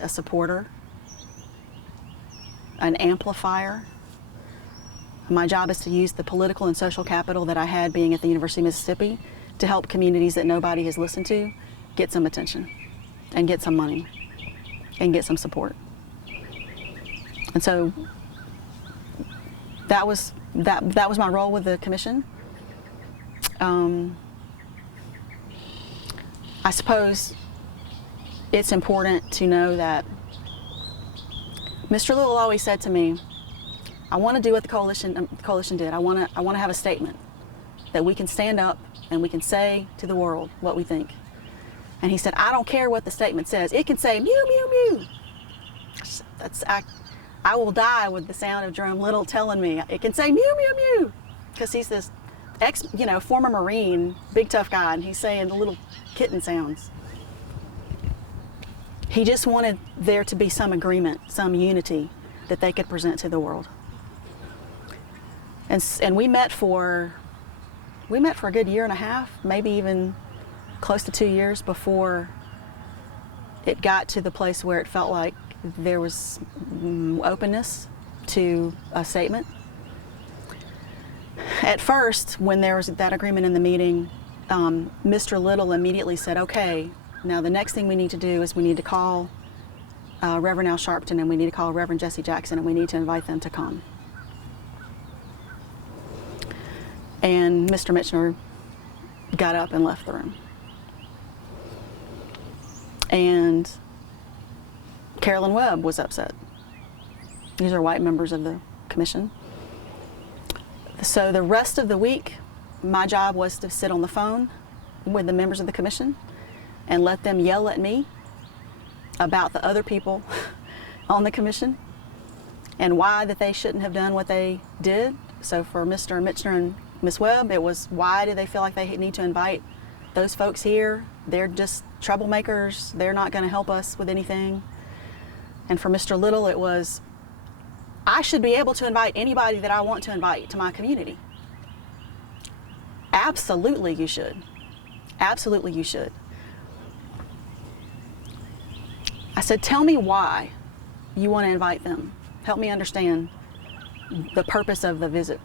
a supporter, an amplifier. My job is to use the political and social capital that I had being at the University of Mississippi to help communities that nobody has listened to get some attention and get some money and get some support. And so that was my role with the commission. I suppose it's important to know that Mr. Little always said to me, I want to do what the coalition did. I want to have a statement that we can stand up and we can say to the world what we think. And he said, I don't care what the statement says. It can say mew, mew, mew. I will die with the sound of Jerome Little telling me it can say mew, mew, mew. Because he's this former Marine, big tough guy, and he's saying the little kitten sounds. He just wanted there to be some agreement, some unity that they could present to the world. And we met for a good year and a half, maybe even close to 2 years before it got to the place where it felt like there was openness to a statement. At first, when there was that agreement in the meeting, Mr. Little immediately said, okay, now the next thing we need to do is we need to call Reverend Al Sharpton and we need to call Reverend Jesse Jackson and we need to invite them to come. And Mr. Michener got up and left the room. And Carolyn Webb was upset. These are white members of the commission. So the rest of the week, my job was to sit on the phone with the members of the commission and let them yell at me about the other people on the commission and why that they shouldn't have done what they did. So for Mr. Michener and Ms. Webb, it was why do they feel like they need to invite those folks here? They're just troublemakers. They're not going to help us with anything. And for Mr. Little, it was I should be able to invite anybody that I want to invite to my community. Absolutely you should. Absolutely you should. I said, tell me why you want to invite them. Help me understand the purpose of the visit.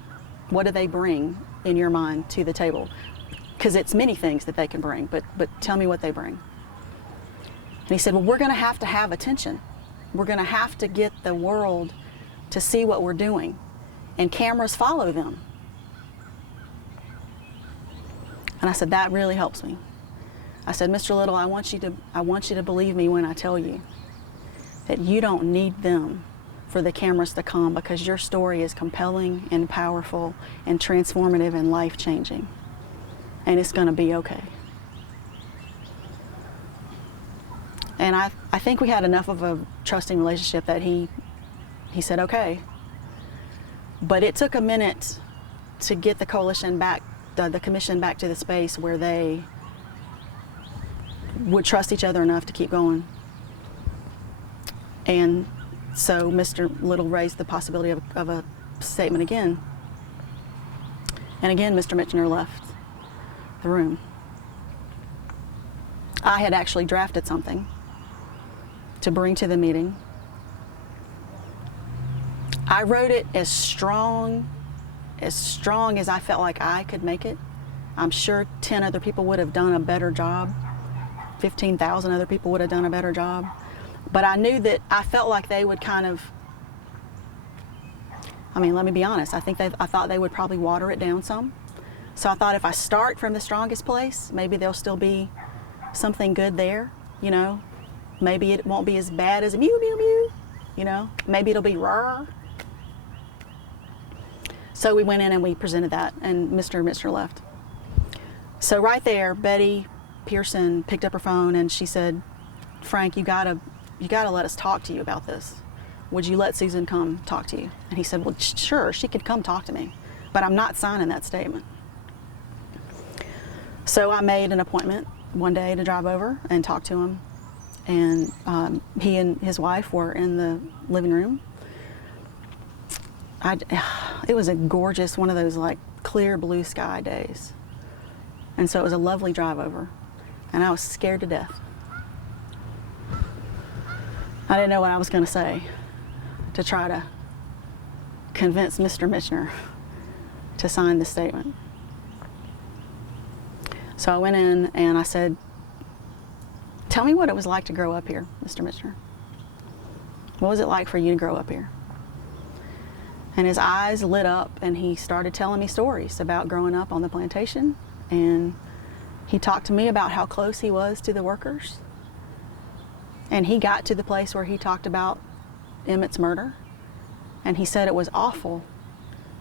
What do they bring in your mind to the table? Because it's many things that they can bring, but tell me what they bring. And he said, well, we're going to have attention. We're going to have to get the world to see what we're doing, and cameras follow them. And I said, that really helps me. I said, Mr. Little, I want you to believe me when I tell you that you don't need them for the cameras to come, because your story is compelling and powerful and transformative and life-changing, and it's going to be okay. And I think we had enough of a trusting relationship that he said okay. But it took a minute to get the coalition back, the commission back to the space where they would trust each other enough to keep going. And so Mr. Little raised the possibility of a statement again. And again, Mr. Michener left the room. I had actually drafted something to bring to the meeting. I wrote it as strong as I felt like I could make it. I'm sure 10 other people would have done a better job. 15,000 other people would have done a better job. But I knew that I felt like they would kind of, let me be honest, I thought they would probably water it down some. So I thought if I start from the strongest place, maybe there'll still be something good there, Maybe it won't be as bad as a mew, mew, mew, Maybe it'll be roar. So we went in and we presented that, and Mr. Michener left. So right there, Betty Pearson picked up her phone and she said, Frank, you gotta let us talk to you about this. Would you let Susan come talk to you? And he said, well, sure, she could come talk to me, but I'm not signing that statement. So I made an appointment one day to drive over and talk to him. And he and his wife were in the living room. It was a gorgeous, one of those like clear blue sky days. And so it was a lovely drive over. And I was scared to death. I didn't know what I was going to say to try to convince Mr. Michener to sign the statement. So I went in and I said, tell me what it was like to grow up here, Mr. Michener. What was it like for you to grow up here? And his eyes lit up and he started telling me stories about growing up on the plantation. And he talked to me about how close he was to the workers. And he got to the place where he talked about Emmett's murder. And he said it was awful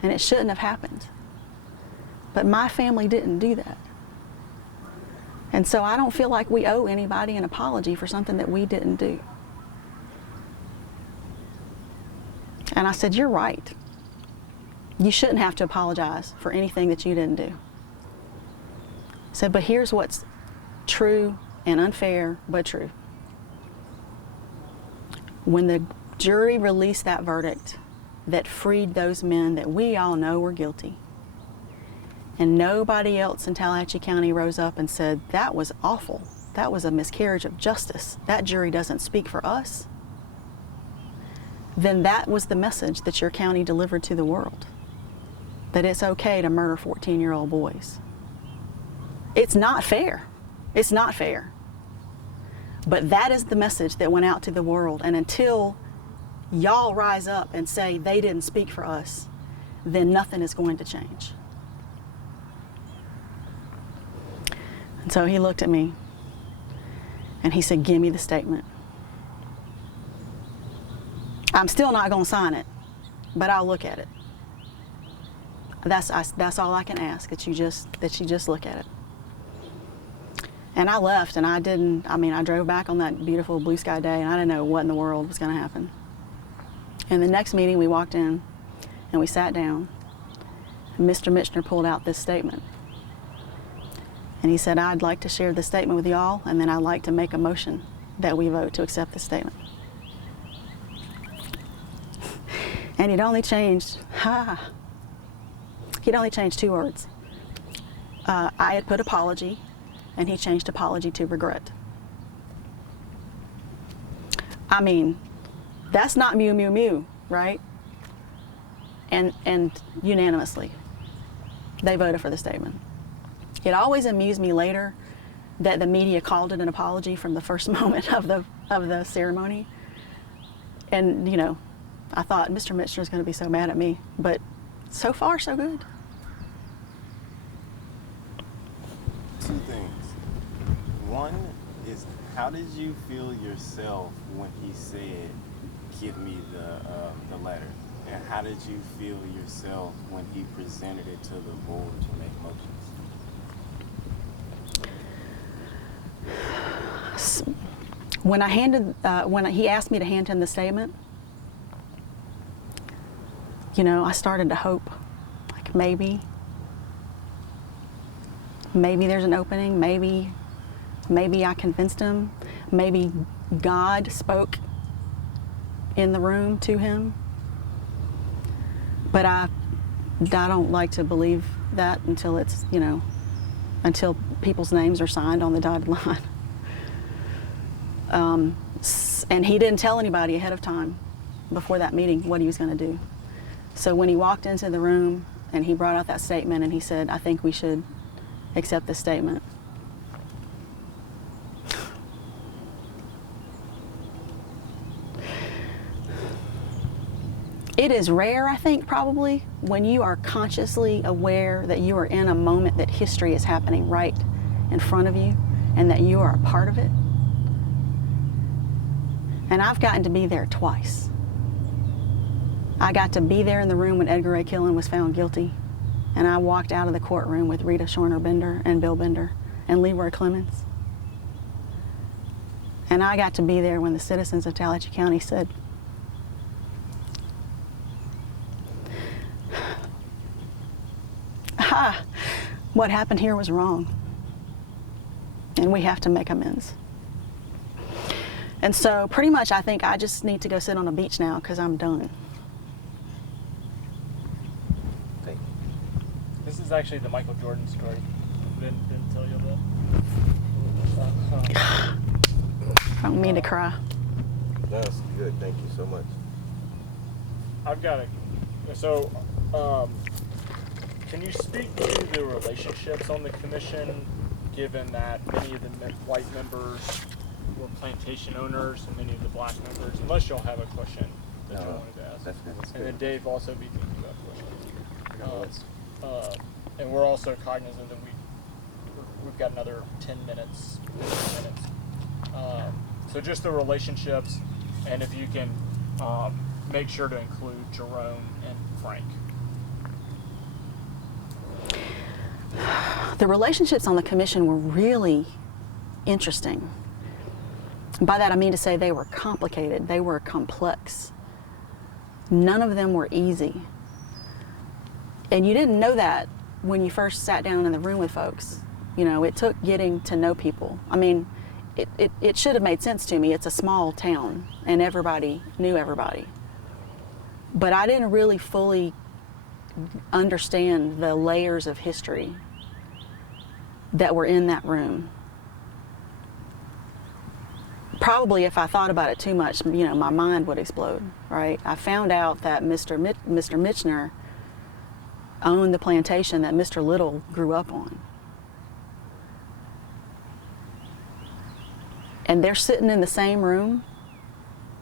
and it shouldn't have happened. But my family didn't do that. And so I don't feel like we owe anybody an apology for something that we didn't do. And I said, you're right. You shouldn't have to apologize for anything that you didn't do. I said, but here's what's true and unfair, but true. When the jury released that verdict that freed those men that we all know were guilty, and nobody else in Tallahatchie County rose up and said, that was awful. That was a miscarriage of justice. That jury doesn't speak for us. Then that was the message that your county delivered to the world. That it's okay to murder 14-year-old boys. It's not fair. It's not fair. But that is the message that went out to the world. And until y'all rise up and say they didn't speak for us, then nothing is going to change. And so he looked at me and he said, give me the statement. I'm still not going to sign it, but I'll look at it. That's all I can ask, that you just look at it. And I left and I drove back on that beautiful blue sky day and I didn't know what in the world was going to happen. And the next meeting we walked in and we sat down and Mr. Michener pulled out this statement. And he said, I'd like to share this statement with y'all, and then I'd like to make a motion that we vote to accept this statement. And he'd only changed 2 words. I had put apology, and he changed apology to regret. I mean, that's not mew, mew, mew, right? And unanimously, they voted for the statement. It always amused me later that the media called it an apology from the first moment of the ceremony. And, you know, I thought Mr. Michener is going to be so mad at me, but so far, so good. 2 things. One is, how did you feel yourself when he said, give me the letter? And how did you feel yourself when he presented it to the board to make motions? When he asked me to hand him the statement, you know, I started to hope, like maybe there's an opening, maybe I convinced him, maybe God spoke in the room to him. But I don't like to believe that until it's, you know, until people's names are signed on the dotted line. And he didn't tell anybody ahead of time before that meeting what he was going to do. So when he walked into the room and he brought out that statement and he said, I think we should accept this statement. It is rare, I think, probably, when you are consciously aware that you are in a moment that history is happening right in front of you and that you are a part of it. And I've gotten to be there twice. I got to be there in the room when Edgar Ray Killen was found guilty, and I walked out of the courtroom with Rita Shorner Bender and Bill Bender and Leroy Clemens. And I got to be there when the citizens of Tallahatchie County said, what happened here was wrong, and we have to make amends. And so pretty much I think I just need to go sit on a beach now because I'm done. Okay. This is actually the Michael Jordan story. Didn't tell you that. I don't mean to cry. That's good. Thank you so much. I've got a. So, can you speak to the relationships on the commission, given that many of the white members were plantation owners and many of the black members? Unless y'all have a question that you wanted to ask. That's good. And then Dave also be thinking about questions. And we're also cognizant that we've got another 10 minutes, 15 minutes. So just the relationships, and if you can make sure to include Jerome and Frank. The relationships on the commission were really interesting. By that I mean to say they were complicated, they were complex. None of them were easy. And you didn't know that when you first sat down in the room with folks. You know, it took getting to know people. I mean, it should have made sense to me. It's a small town and everybody knew everybody. But I didn't really fully understand the layers of history that were in that room. Probably if I thought about it too much, you know, my mind would explode, right? I found out that Mr. Michener owned the plantation that Mr. Little grew up on. And they're sitting in the same room